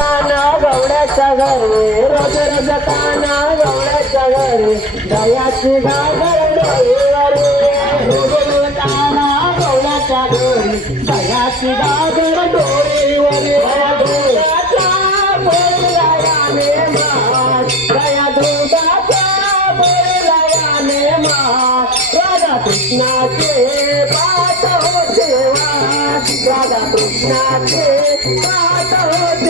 काना गवड्याच्या घरे रज रज काना गवड्याच्या घरे, दयाची घागर डोळीवरे काना गवड्याच्या घरी, दयाची घागर डोळीवरे कृष्णाचे पाठ होते राधा कृष्णाचे पाठ होते